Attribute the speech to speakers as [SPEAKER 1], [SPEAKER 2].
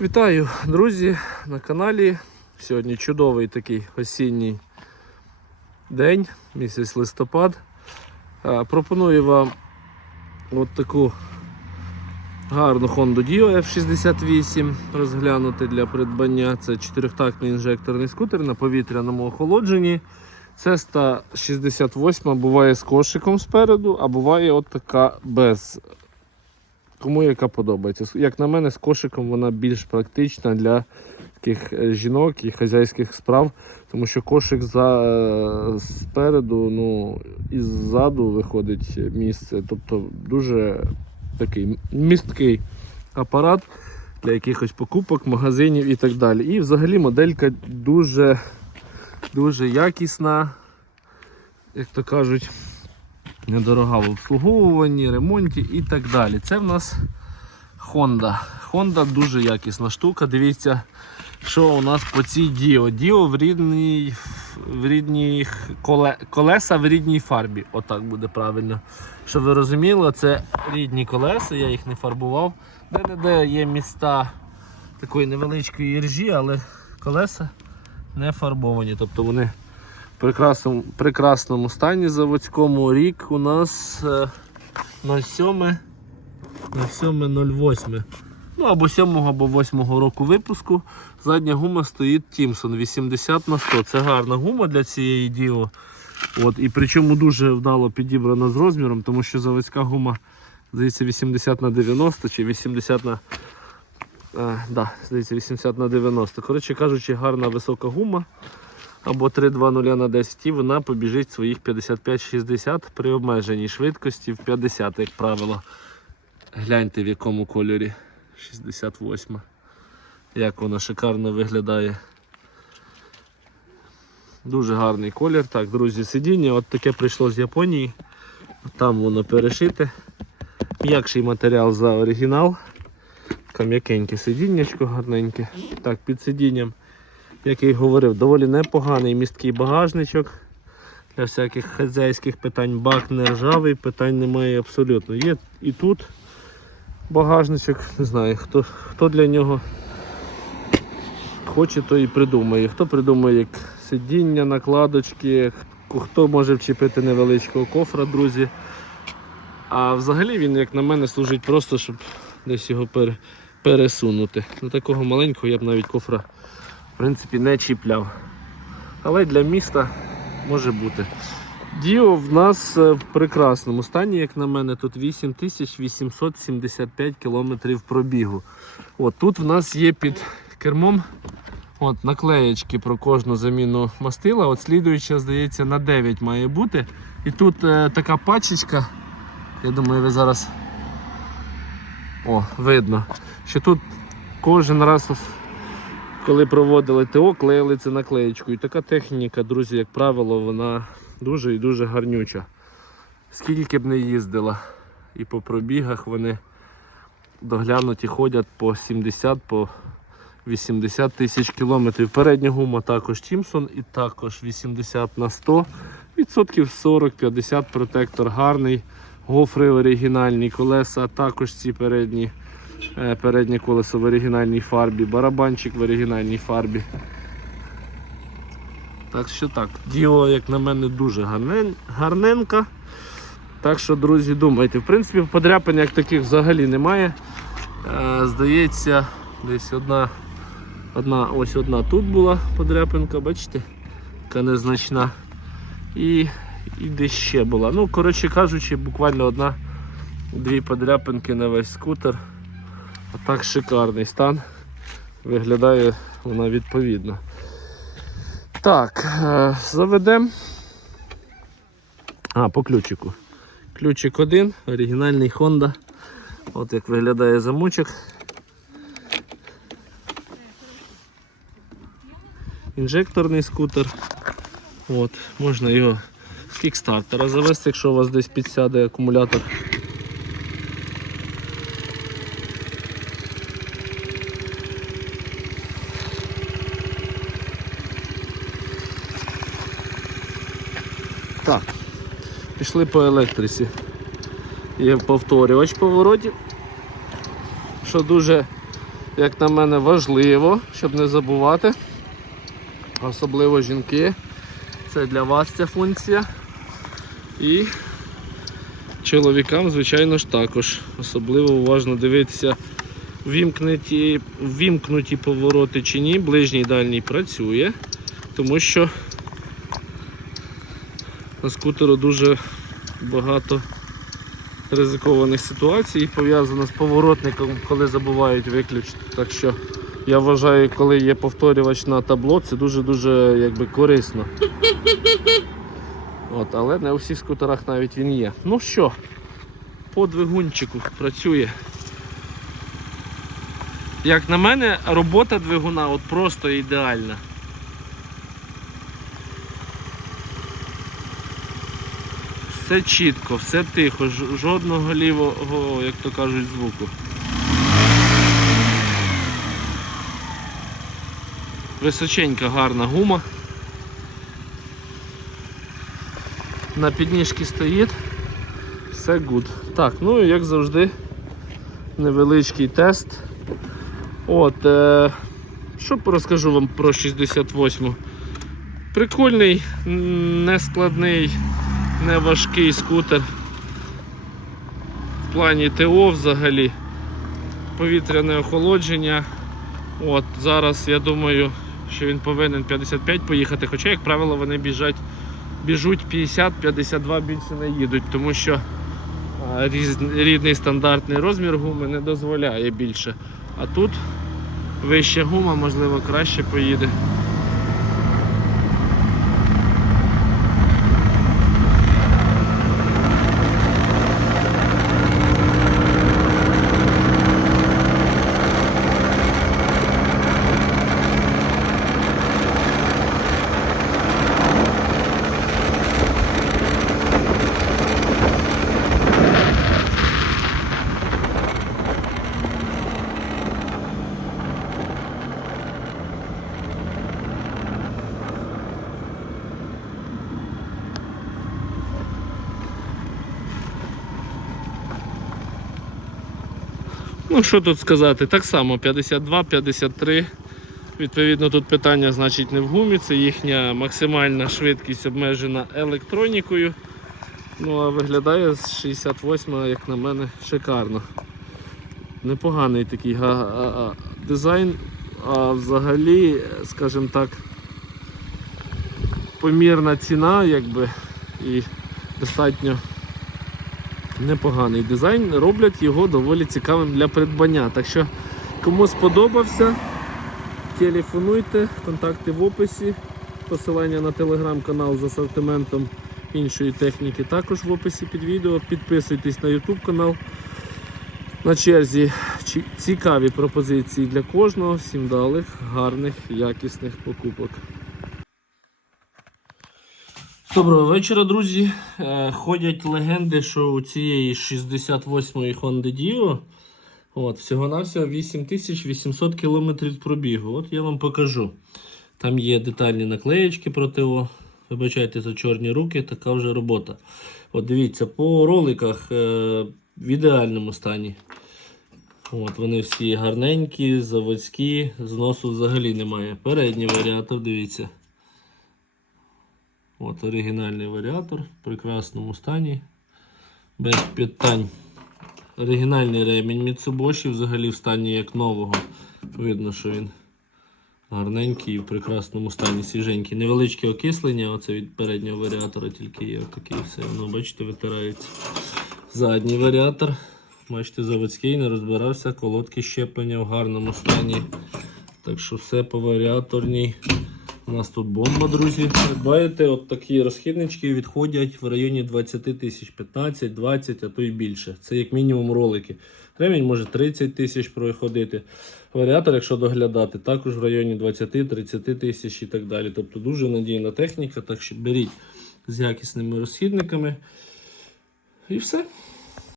[SPEAKER 1] Вітаю, друзі, на каналі. Сьогодні чудовий такий осінній день, місяць листопад. Пропоную вам от таку гарну Honda Dio F68 розглянути для придбання. Це чотирьохтактний інжекторний скутер на повітряному охолодженні. Це 168 буває з кошиком спереду, а буває от така без Кому яка подобається. Як на мене, з кошиком вона більш практична для таких е, жінок і хазяйських справ, тому що кошик за, е, спереду ну, і ззаду виходить місце. Тобто дуже такий місткий апарат для якихось покупок, магазинів і так далі. І взагалі моделька дуже, дуже якісна, як то кажуть недорога в обслуговуванні, ремонті і так далі. Це в нас Honda. Honda дуже якісна штука. Дивіться, що у нас по цій Dio. Dio в рідній, в рідній коле, колеса в рідній фарбі. Отак буде правильно. Щоб ви розуміли, це рідні колеса, я їх не фарбував. Де-не-де є міста такої невеличкої іржі, але колеса не фарбовані. Тобто вони прекрасному, прекрасному стані заводському. Рік у нас е, 07 07.08. Ну або 7 або 8 року випуску. Задня гума стоїть Тімсон 80 на 100. Це гарна гума для цієї діо. От, І причому дуже вдало підібрана з розміром, тому що заводська гума здається 80 на 90 чи 80 на. Е, да, здається, 80 на 90. Коротше кажучи, гарна висока гума або 3,2,0 на 10 і вона побіжить своїх 55-60 при обмеженій швидкості в 50, як правило. Гляньте в якому кольорі 68. Як вона шикарно виглядає. Дуже гарний колір. Так, друзі, сидіння от таке прийшло з Японії. Там воно перешите. М'якший матеріал за оригінал. Таке м'якеньке сидіннячко гарненьке. Так, під сидінням як я й говорив, доволі непоганий місткий багажничок. Для всяких хазяйських питань бак не ржавий, питань немає абсолютно. Є і тут багажничок, не знаю, хто хто для нього хоче, то і придумає. Хто придумає як сидіння, накладочки, хто може вчепити невеличкого кофра, друзі. А взагалі він, як на мене, служить просто, щоб десь його пересунути. До такого маленького я б навіть кофра принципі не чіпляв. Але для міста може бути. Діо в нас е, в прекрасному стані, як на мене, тут 8875 кілометрів пробігу. От Тут в нас є під кермом от, наклеєчки про кожну заміну мастила. От Слідуюча, здається, на 9 має бути. І тут е, така пачечка, я думаю, ви зараз О, видно, що тут кожен раз коли проводили ТО, клеїли це наклеєчку. І така техніка, друзі, як правило, вона дуже і дуже гарнюча. Скільки б не їздила, і по пробігах вони доглянуті ходять по 70 по 80 тисяч кілометрів. Передня гума також Тімсон і також 80 на 100 відсотків 40-50 протектор гарний. Гофри оригінальні колеса, також ці передні переднє колесо в оригінальній фарбі, барабанчик в оригінальній фарбі. Так що так, діло, як на мене, дуже гарнен, гарненька. Так що, друзі, думайте, в принципі, подряпин як таких взагалі немає. Е, здається, десь одна одна, ось одна тут була подряпинка, бачите, яка незначна. І і десь ще була. Ну, коротше кажучи, буквально одна-дві подряпинки на весь скутер. А так шикарний стан. Виглядає вона відповідно. Так, е, заведемо. А, по ключику. Ключик один, оригінальний Honda. От як виглядає замочок. Інжекторний скутер. От, Можна його з кікстартера завести, якщо у вас десь підсяде акумулятор. Так, пішли по електриці. Є повторювач поворотів, що дуже як на мене, важливо, щоб не забувати. Особливо жінки. Це для вас ця функція. І чоловікам, звичайно ж, також. Особливо уважно дивитися, вімкнуті, вімкнуті повороти чи ні. Ближній дальній працює, тому що на скутеру дуже багато ризикованих ситуацій пов'язано з поворотником, коли забувають виключити. Так що я вважаю, коли є повторювач на табло, це дуже-дуже якби, корисно. От, але не у всіх скутерах навіть він є. Ну що, по двигунчику працює. Як на мене, робота двигуна от просто ідеальна. Все чітко, все тихо, жодного лівого, як то кажуть, звуку. Височенька гарна гума. На підніжці стоїть. Все гуд. Так, ну і як завжди, невеличкий тест. От, е, що розкажу вам про 68. Прикольний, нескладний, неважкий скутер. В плані ТО взагалі. Повітряне охолодження. От, зараз я думаю, що він повинен 55 поїхати, хоча, як правило, вони біжать, біжуть 50-52 більше не їдуть, тому що рідний стандартний розмір гуми не дозволяє більше. А тут вища гума, можливо, краще поїде. Ну, що тут сказати? Так само 52, 53. Відповідно, тут питання значить не в гумі, це їхня максимальна швидкість обмежена електронікою. Ну, а виглядає з 68, як на мене, шикарно. Непоганий такий га- а- а, дизайн, а взагалі, скажімо так, помірна ціна, якби, і достатньо непоганий дизайн. Роблять його доволі цікавим для придбання. Так що, кому сподобався, телефонуйте, контакти в описі. Посилання на телеграм-канал з асортиментом іншої техніки також в описі під відео. Підписуйтесь на YouTube канал. На черзі цікаві пропозиції для кожного. Всім далих, гарних, якісних покупок. Доброго вечора, друзі. Е, Ходять легенди, що у цієї 68-ї Honda Dio от, всього-навсього 8800 км пробігу. От я вам покажу. Там є детальні наклеєчки про ТО. Вибачайте за чорні руки, така вже робота. От дивіться, по роликах е, в ідеальному стані. От, вони всі гарненькі, заводські, зносу взагалі немає. Передній варіатор, дивіться. От оригінальний варіатор в прекрасному стані. Без питань. Оригінальний ремінь Mitsubishi взагалі в стані як нового. Видно, що він гарненький і в прекрасному стані, свіженький. Невеличке окислення, оце від переднього варіатора тільки є отакий все. Воно, бачите, витирається. Задній варіатор. Бачите, заводський, не розбирався, колодки щеплення в гарному стані. Так що все по варіаторній. У нас тут бомба, друзі. Придбаєте, от такі розхіднички відходять в районі 20 тисяч, 15, 20, а то й більше. Це як мінімум ролики. Ремінь може 30 тисяч проходити. Варіатор, якщо доглядати, також в районі 20-30 тисяч і так далі. Тобто дуже надійна техніка, так що беріть з якісними розхідниками. І все.